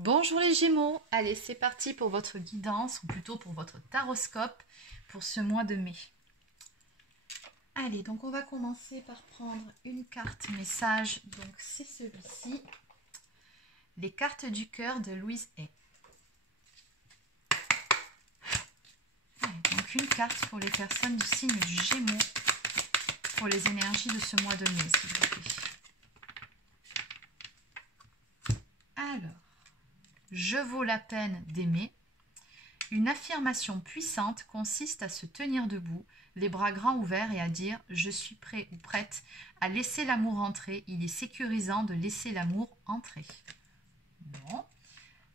Bonjour les Gémeaux, allez c'est parti pour votre guidance, ou plutôt pour votre taroscope pour ce mois de mai. Allez, donc on va commencer par prendre une carte message, donc c'est celui-ci, les cartes du cœur de Louise Hay. Allez, donc une carte pour les personnes du signe du Gémeaux, pour les énergies de ce mois de mai, s'il vous plaît. Alors, je vaux la peine d'aimer. Une affirmation puissante consiste à se tenir debout, les bras grands ouverts et à dire « je suis prêt ou prête à laisser l'amour entrer ». Il est sécurisant de laisser l'amour entrer. Bon,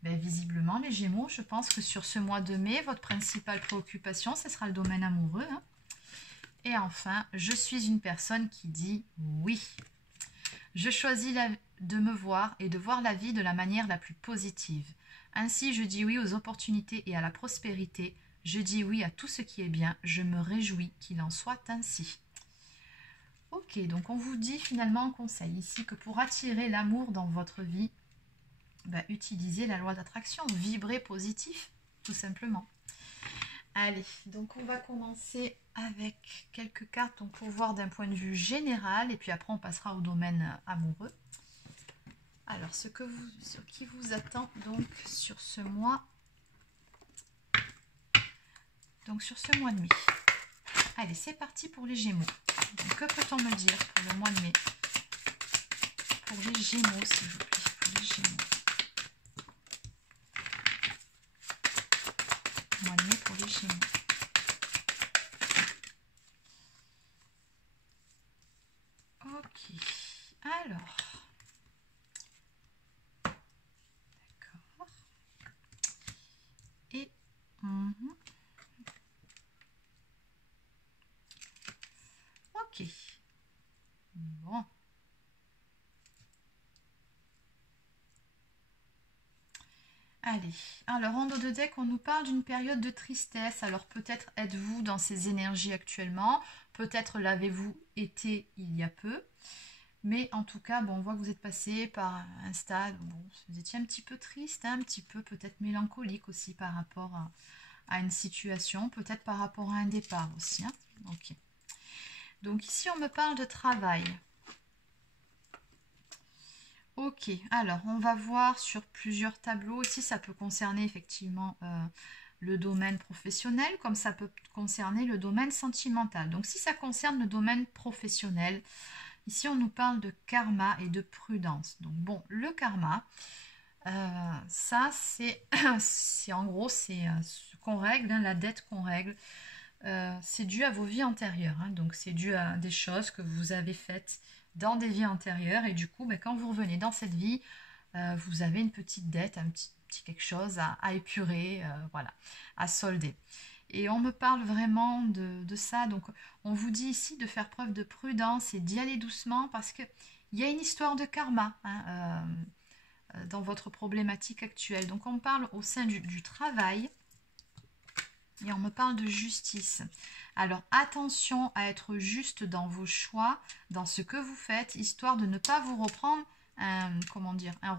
ben, visiblement les Gémeaux, je pense que sur ce mois de mai, votre principale préoccupation, ce sera le domaine amoureux. Hein. Et enfin, je suis une personne qui dit « oui ». Je choisis de me voir et de voir la vie de la manière la plus positive. Ainsi, je dis oui aux opportunités et à la prospérité. Je dis oui à tout ce qui est bien. Je me réjouis qu'il en soit ainsi. Ok, donc on vous dit finalement en conseil ici que pour attirer l'amour dans votre vie, utilisez la loi d'attraction, vibrez positif, tout simplement. Allez, donc on va commencer avec quelques cartes donc pour voir d'un point de vue général et puis après on passera au domaine amoureux. Alors, ce qui vous attend donc sur ce mois, de mai. Allez, c'est parti pour les Gémeaux. Donc, que peut-on me dire pour le mois de mai? Pour les Gémeaux, s'il vous plaît, pour les Gémeaux. Mois de mai pour les Gémeaux. Ok. Alors. Et ok. Bon. Allez. Alors, en dos de deck, on nous parle d'une période de tristesse. Alors, peut-être êtes-vous dans ces énergies actuellement. Peut-être l'avez-vous été il y a peu. Mais en tout cas, bon, on voit que vous êtes passé par un stade où vous étiez un petit peu triste, hein, un petit peu peut-être mélancolique aussi par rapport à une situation, peut-être par rapport à un départ aussi. Hein. Ok. Donc ici, on me parle de travail. Ok, alors on va voir sur plusieurs tableaux. Ici, ça peut concerner effectivement le domaine professionnel, comme ça peut concerner le domaine sentimental. Donc si ça concerne le domaine professionnel, ici, on nous parle de karma et de prudence. Donc, bon, le karma, ça, c'est en gros, c'est ce qu'on règle, hein, la dette qu'on règle. C'est dû à vos vies antérieures. Hein, donc, c'est dû à des choses que vous avez faites dans des vies antérieures. Et du coup, quand vous revenez dans cette vie, vous avez une petite dette, un petit quelque chose à épurer, voilà, à solder. Et on me parle vraiment de ça. Donc, on vous dit ici de faire preuve de prudence et d'y aller doucement parce qu'il y a une histoire de karma hein, dans votre problématique actuelle. Donc, on me parle au sein du travail et on me parle de justice. Alors, attention à être juste dans vos choix, dans ce que vous faites, histoire de ne pas vous reprendre un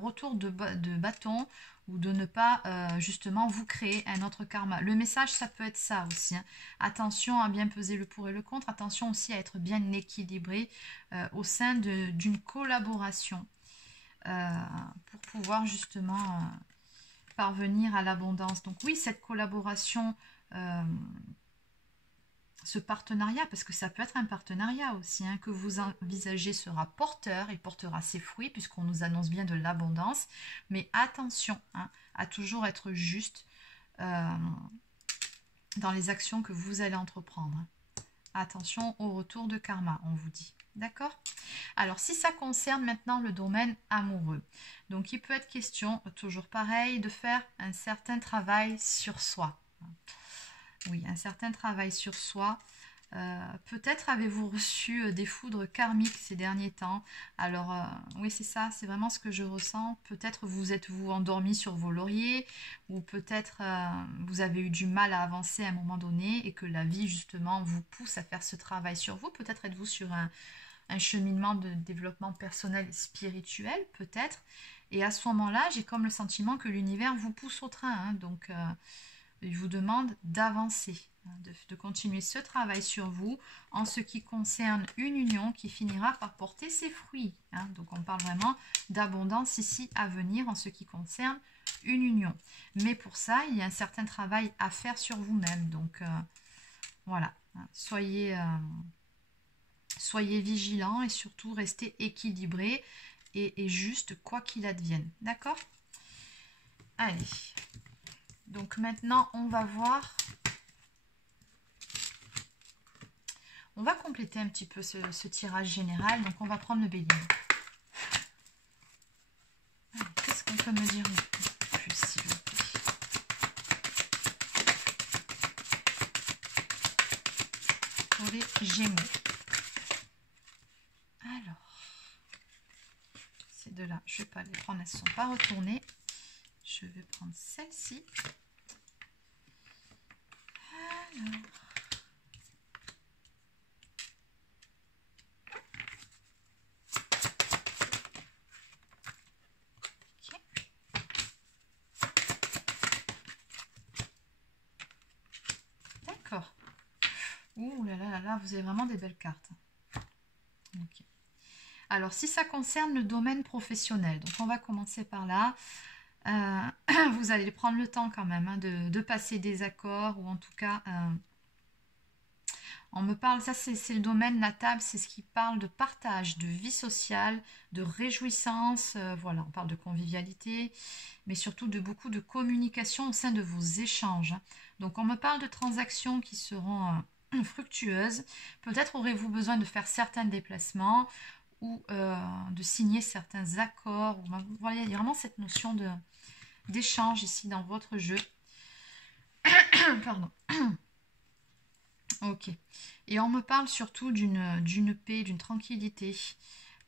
retour de bâton ou de ne pas justement vous créer un autre karma. Le message, ça peut être ça aussi. Hein. Attention à bien peser le pour et le contre. Attention aussi à être bien équilibré au sein d'une collaboration pour pouvoir justement parvenir à l'abondance. Donc oui, cette collaboration, ce partenariat, parce que ça peut être un partenariat aussi, hein, que vous envisagez sera porteur et portera ses fruits puisqu'on nous annonce bien de l'abondance. Mais attention hein, à toujours être juste dans les actions que vous allez entreprendre. Attention au retour de karma, on vous dit. D'accord? Alors, si ça concerne maintenant le domaine amoureux, donc il peut être question, toujours pareil, de faire un certain travail sur soi. Oui, un certain travail sur soi. Peut-être avez-vous reçu des foudres karmiques ces derniers temps. Alors, oui, c'est ça, c'est vraiment ce que je ressens. Peut-être vous êtes-vous endormi sur vos lauriers ou peut-être vous avez eu du mal à avancer à un moment donné et que la vie, justement, vous pousse à faire ce travail sur vous. Peut-être êtes-vous sur un cheminement de développement personnel et spirituel, peut-être. Et à ce moment-là, j'ai comme le sentiment que l'univers vous pousse au train, hein, donc il vous demande d'avancer, hein, de continuer ce travail sur vous en ce qui concerne une union qui finira par porter ses fruits, hein. Donc on parle vraiment d'abondance ici à venir en ce qui concerne une union. Mais pour ça, il y a un certain travail à faire sur vous-même, donc voilà, hein, soyez vigilants et surtout restez équilibrés et juste quoi qu'il advienne, d'accord? Allez, donc maintenant on va voir, on va compléter un petit peu ce tirage général, donc on va prendre le bélier. Qu'est-ce qu'on peut me dire plus, s'il vous plaît? Pour les Gémeaux. Alors, ces deux-là, je ne vais pas les prendre, elles ne sont pas retournées. Je vais prendre celle-ci. Alors. Okay. D'accord. Ouh là là là là, vous avez vraiment des belles cartes. Okay. Alors, si ça concerne le domaine professionnel, donc on va commencer par là. Vous allez prendre le temps quand même, hein, de passer des accords, ou en tout cas, on me parle, ça c'est le domaine, la table, c'est ce qui parle de partage, de vie sociale, de réjouissance, voilà, on parle de convivialité, mais surtout de beaucoup de communication au sein de vos échanges, hein. Donc on me parle de transactions qui seront fructueuses, peut-être aurez-vous besoin de faire certains déplacements, ou de signer certains accords, voilà, il y a vraiment cette notion d'échange ici dans votre jeu. Pardon. Ok. Et on me parle surtout d'une paix, d'une tranquillité.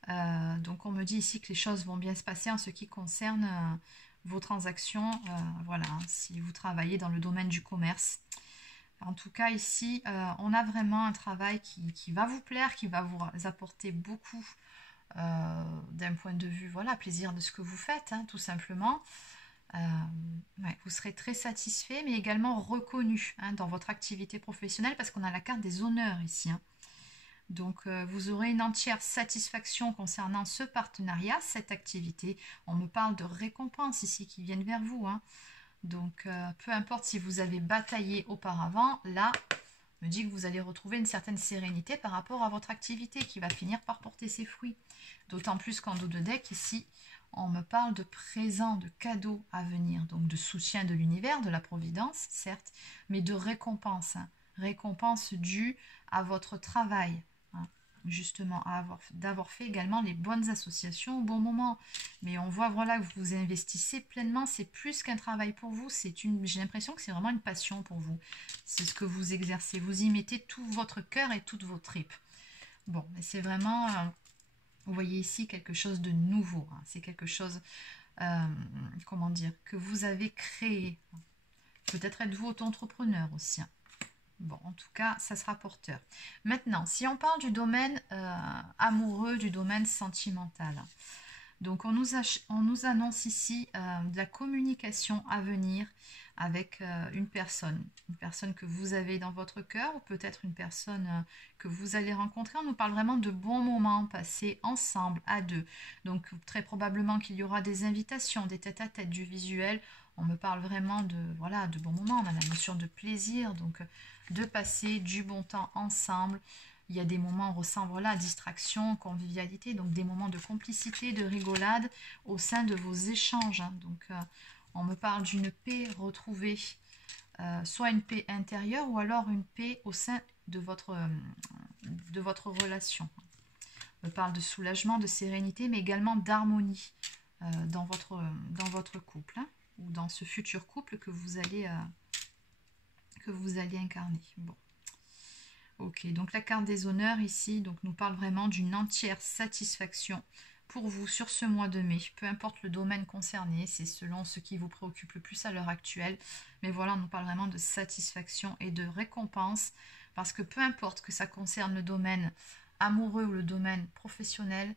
Donc on me dit ici que les choses vont bien se passer en ce qui concerne vos transactions. Voilà, hein, si vous travaillez dans le domaine du commerce. En tout cas ici, on a vraiment un travail qui va vous plaire, qui va vous apporter beaucoup d'un point de vue, voilà, plaisir de ce que vous faites, hein, tout simplement. Ouais, vous serez très satisfait, mais également reconnu, hein, dans votre activité professionnelle, parce qu'on a la carte des honneurs ici, hein. Donc vous aurez une entière satisfaction concernant ce partenariat, cette activité. On me parle de récompenses ici qui viennent vers vous, hein. Donc peu importe si vous avez bataillé auparavant, là me dit que vous allez retrouver une certaine sérénité par rapport à votre activité qui va finir par porter ses fruits. D'autant plus qu'en dos de deck, ici, on me parle de présents, de cadeaux à venir, donc de soutien de l'univers, de la providence, certes, mais de récompense, hein. Récompense due à votre travail, hein, justement, d'avoir fait également les bonnes associations au bon moment. Mais on voit, voilà, que vous vous investissez pleinement, c'est plus qu'un travail pour vous, j'ai l'impression que c'est vraiment une passion pour vous. C'est ce que vous exercez, vous y mettez tout votre cœur et toutes vos tripes. Bon, c'est vraiment... vous voyez ici quelque chose de nouveau, hein. C'est quelque chose, comment dire, que vous avez créé. Peut-être êtes-vous auto-entrepreneur aussi, hein. Bon, en tout cas, ça sera porteur. Maintenant, si on parle du domaine amoureux, du domaine sentimental, donc on nous annonce ici de la communication à venir avec une personne que vous avez dans votre cœur, ou peut-être une personne que vous allez rencontrer. On nous parle vraiment de bons moments passés ensemble, à deux. Donc très probablement qu'il y aura des invitations, des tête-à-tête, du visuel. On me parle vraiment voilà, de bons moments. On a la notion de plaisir, donc de passer du bon temps ensemble. Il y a des moments où on ressent, voilà, distraction, convivialité, donc des moments de complicité, de rigolade au sein de vos échanges, hein. Donc on me parle d'une paix retrouvée, soit une paix intérieure ou alors une paix au sein de votre relation. On me parle de soulagement, de sérénité, mais également d'harmonie dans votre couple, hein, ou dans ce futur couple que vous allez incarner. Bon. Ok, donc la carte des honneurs ici donc, nous parle vraiment d'une entière satisfaction pour vous sur ce mois de mai. Peu importe le domaine concerné, c'est selon ce qui vous préoccupe le plus à l'heure actuelle. Mais voilà, on nous parle vraiment de satisfaction et de récompense, parce que peu importe que ça concerne le domaine amoureux ou le domaine professionnel,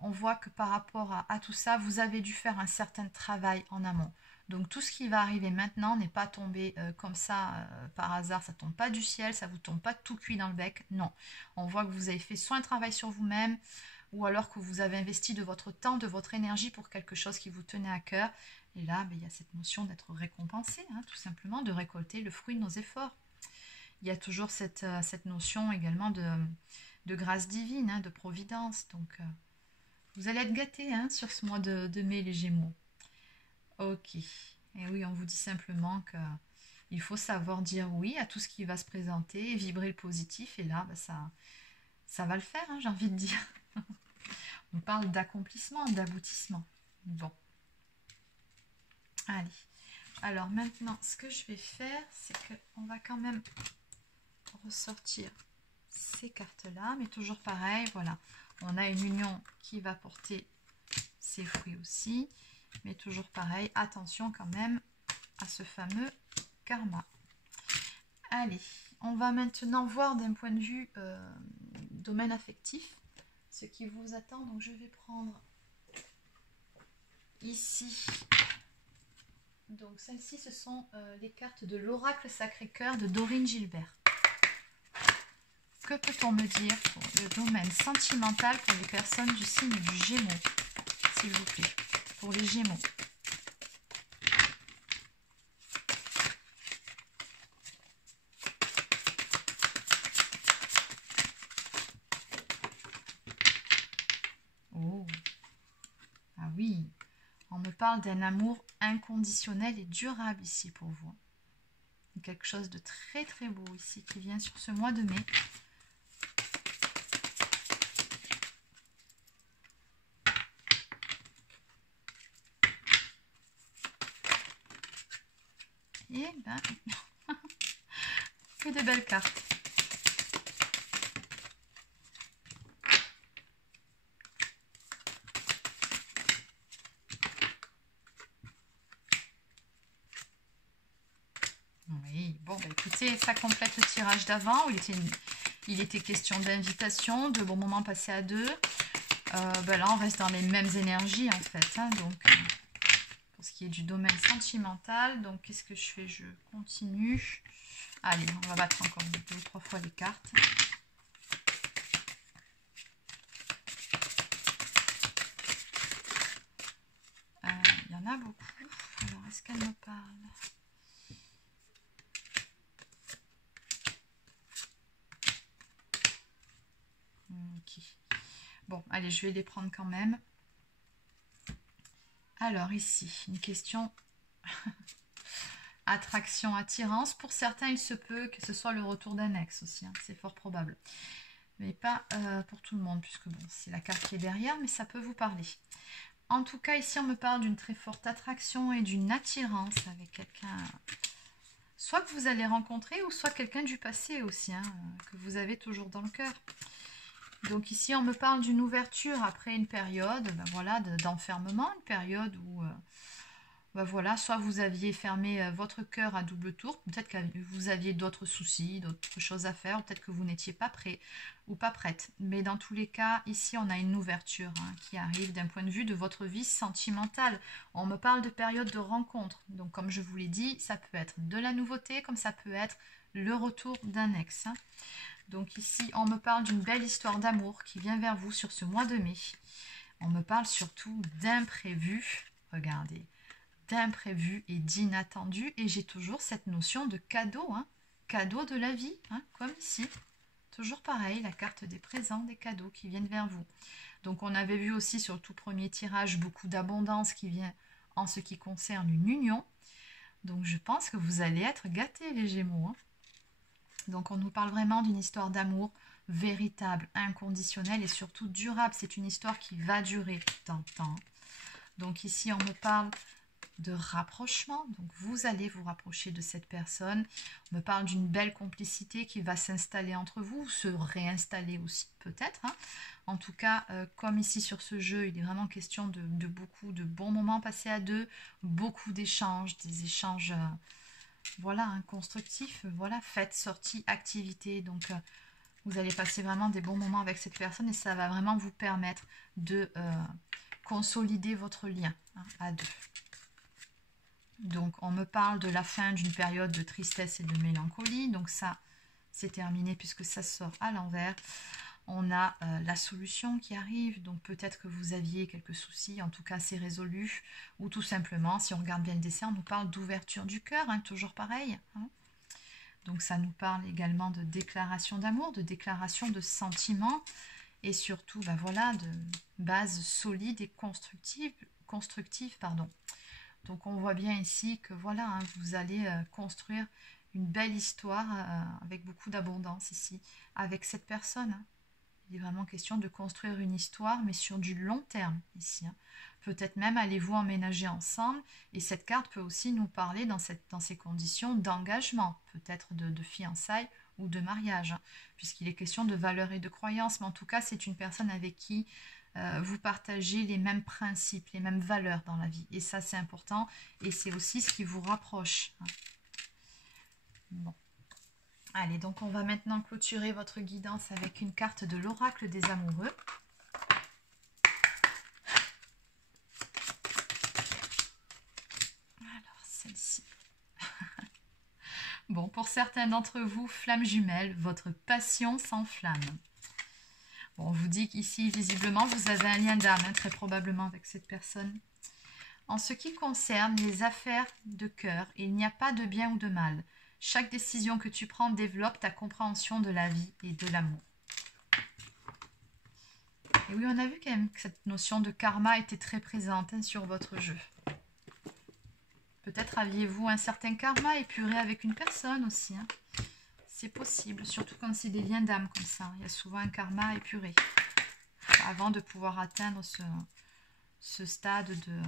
on voit que par rapport à tout ça, vous avez dû faire un certain travail en amont. Donc tout ce qui va arriver maintenant n'est pas tombé comme ça par hasard, ça ne tombe pas du ciel, ça ne vous tombe pas tout cuit dans le bec, non. On voit que vous avez fait soit un travail sur vous-même, ou alors que vous avez investi de votre temps, de votre énergie pour quelque chose qui vous tenait à cœur. Et là, il y a cette notion d'être récompensé, hein, tout simplement, de récolter le fruit de nos efforts. Il y a toujours cette notion également de grâce divine, hein, de providence. Donc, vous allez être gâtés hein, sur ce mois de mai, les Gémeaux. Ok. Et oui, on vous dit simplement qu'il faut savoir dire oui à tout ce qui va se présenter, vibrer le positif. Et là, ça va le faire, hein, j'ai envie de dire. On parle d'accomplissement, d'aboutissement. Bon. Allez. Alors maintenant, ce que je vais faire, c'est qu'on va quand même ressortir ces cartes-là. Mais toujours pareil, voilà. On a une union qui va porter ses fruits aussi. Mais toujours pareil, attention quand même à ce fameux karma. Allez, on va maintenant voir d'un point de vue domaine affectif ce qui vous attend. Donc je vais prendre ici. Donc celles-ci, ce sont les cartes de l'oracle Sacré-Cœur de Dorine Gilbert. Que peut-on me dire pour le domaine sentimental pour les personnes du signe du Gémeaux, s'il vous plaît, pour les Gémeaux? Oh, ah oui, on me parle d'un amour inconditionnel et durable ici pour vous. Quelque chose de très très beau ici qui vient sur ce mois de mai. Et ben, que de belles cartes. Oui, bon, bah écoutez, ça complète le tirage d'avant où il était question d'invitation, de bons moments passés à deux. Là, on reste dans les mêmes énergies en fait. Hein, donc, pour ce qui est du domaine sentimental, donc qu'est-ce que je fais? Je continue. Allez, on va battre encore 2 ou 3 fois les cartes. Il y en a beaucoup. Alors, est-ce qu'elle me parle? Ok. Bon, allez, je vais les prendre quand même. Alors, ici, une question... Attraction, attirance. Pour certains, il se peut que ce soit le retour d'un ex aussi. Hein, c'est fort probable. Mais pas pour tout le monde, puisque bon, c'est la carte qui est derrière, mais ça peut vous parler. En tout cas, ici, on me parle d'une très forte attraction et d'une attirance avec quelqu'un... Soit que vous allez rencontrer, ou soit quelqu'un du passé aussi, hein, que vous avez toujours dans le cœur. Donc ici, on me parle d'une ouverture après une période voilà, d'enfermement, une période où... voilà, soit vous aviez fermé votre cœur à double tour, peut-être que vous aviez d'autres soucis, d'autres choses à faire, peut-être que vous n'étiez pas prêt ou pas prête. Mais dans tous les cas, ici, on a une ouverture hein, qui arrive d'un point de vue de votre vie sentimentale. On me parle de période de rencontre. Donc, comme je vous l'ai dit, ça peut être de la nouveauté, comme ça peut être le retour d'un ex. Hein. Donc ici, on me parle d'une belle histoire d'amour qui vient vers vous sur ce mois de mai. On me parle surtout d'imprévu. Regardez. D'imprévu et d'inattendu, et j'ai toujours cette notion de cadeau, hein, cadeau de la vie, hein, comme ici. Toujours pareil, la carte des présents, des cadeaux qui viennent vers vous. Donc on avait vu aussi sur le tout premier tirage beaucoup d'abondance qui vient en ce qui concerne une union. Donc je pense que vous allez être gâtés les Gémeaux. Hein. Donc on nous parle vraiment d'une histoire d'amour véritable, inconditionnelle et surtout durable. C'est une histoire qui va durer dans le temps. Donc ici on me parle de rapprochement, donc vous allez vous rapprocher de cette personne. On me parle d'une belle complicité qui va s'installer entre vous, se réinstaller aussi peut-être. Hein. En tout cas, comme ici sur ce jeu, il est vraiment question de beaucoup de bons moments passés à deux, beaucoup d'échanges, des échanges voilà, hein, constructifs, voilà, fêtes, sorties, activités. Donc Vous allez passer vraiment des bons moments avec cette personne et ça va vraiment vous permettre de consolider votre lien à deux. Donc, on me parle de la fin d'une période de tristesse et de mélancolie. Donc ça, c'est terminé puisque ça sort à l'envers. On a la solution qui arrive. Donc, peut-être que vous aviez quelques soucis. En tout cas, c'est résolu. Ou tout simplement, si on regarde bien le dessin, on nous parle d'ouverture du cœur. Toujours pareil. Donc, ça nous parle également de déclaration d'amour, de déclaration de sentiments. Et surtout, voilà, de bases solides et constructives. Donc on voit bien ici que voilà, vous allez construire une belle histoire avec beaucoup d'abondance ici, avec cette personne. Il est vraiment question de construire une histoire, mais sur du long terme ici. Peut-être même allez-vous emménager ensemble, et cette carte peut aussi nous parler dans ces conditions d'engagement, peut-être de fiançailles ou de mariage, puisqu'il est question de valeurs et de croyances, mais en tout cas c'est une personne avec qui vous partagez les mêmes principes, les mêmes valeurs dans la vie. Et ça, c'est important. Et c'est aussi ce qui vous rapproche. Bon. Allez, donc on va maintenant clôturer votre guidance avec une carte de l'oracle des amoureux. Alors, celle-ci. Bon, pour certains d'entre vous, flamme jumelle, votre passion s'enflamme. Bon, on vous dit qu'ici, visiblement, vous avez un lien d'âme, très probablement, avec cette personne. En ce qui concerne les affaires de cœur, il n'y a pas de bien ou de mal. Chaque décision que tu prends développe ta compréhension de la vie et de l'amour. Et oui, on a vu quand même que cette notion de karma était très présente sur votre jeu. Peut-être aviez-vous un certain karma épuré avec une personne aussi. C'est possible, surtout quand c'est des liens d'âme comme ça. Il y a souvent un karma épuré avant de pouvoir atteindre ce stade de,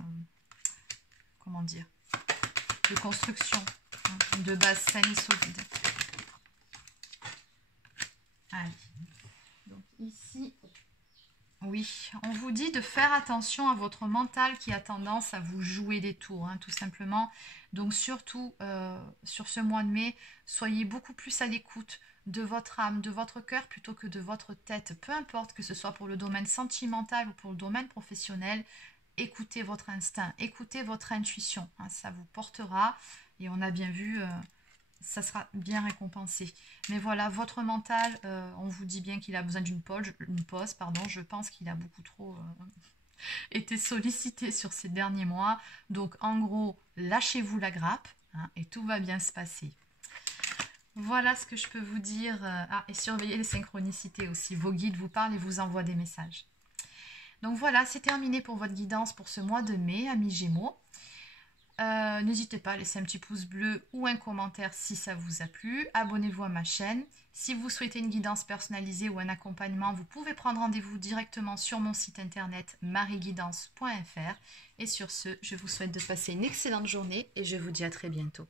comment dire, de construction, de base saine et solide. Allez, donc ici, oui, on vous dit de faire attention à votre mental qui a tendance à vous jouer des tours, tout simplement. Donc surtout, sur ce mois de mai, soyez beaucoup plus à l'écoute de votre âme, de votre cœur, plutôt que de votre tête. Peu importe que ce soit pour le domaine sentimental ou pour le domaine professionnel, écoutez votre instinct, écoutez votre intuition. Ça vous portera, et on a bien vu, ça sera bien récompensé. Mais voilà, votre mental, on vous dit bien qu'il a besoin d'une pause. Je pense qu'il a beaucoup trop été sollicité sur ces derniers mois. Donc en gros, lâchez-vous la grappe et tout va bien se passer. Voilà ce que je peux vous dire. Et surveillez les synchronicités aussi. Vos guides vous parlent et vous envoient des messages. Donc voilà, c'est terminé pour votre guidance pour ce mois de mai, amis Gémeaux. N'hésitez pas à laisser un petit pouce bleu ou un commentaire si ça vous a plu. Abonnez-vous à ma chaîne. Si vous souhaitez une guidance personnalisée ou un accompagnement, vous pouvez prendre rendez-vous directement sur mon site internet marieguidance.fr. Et sur ce, je vous souhaite de passer une excellente journée et je vous dis à très bientôt.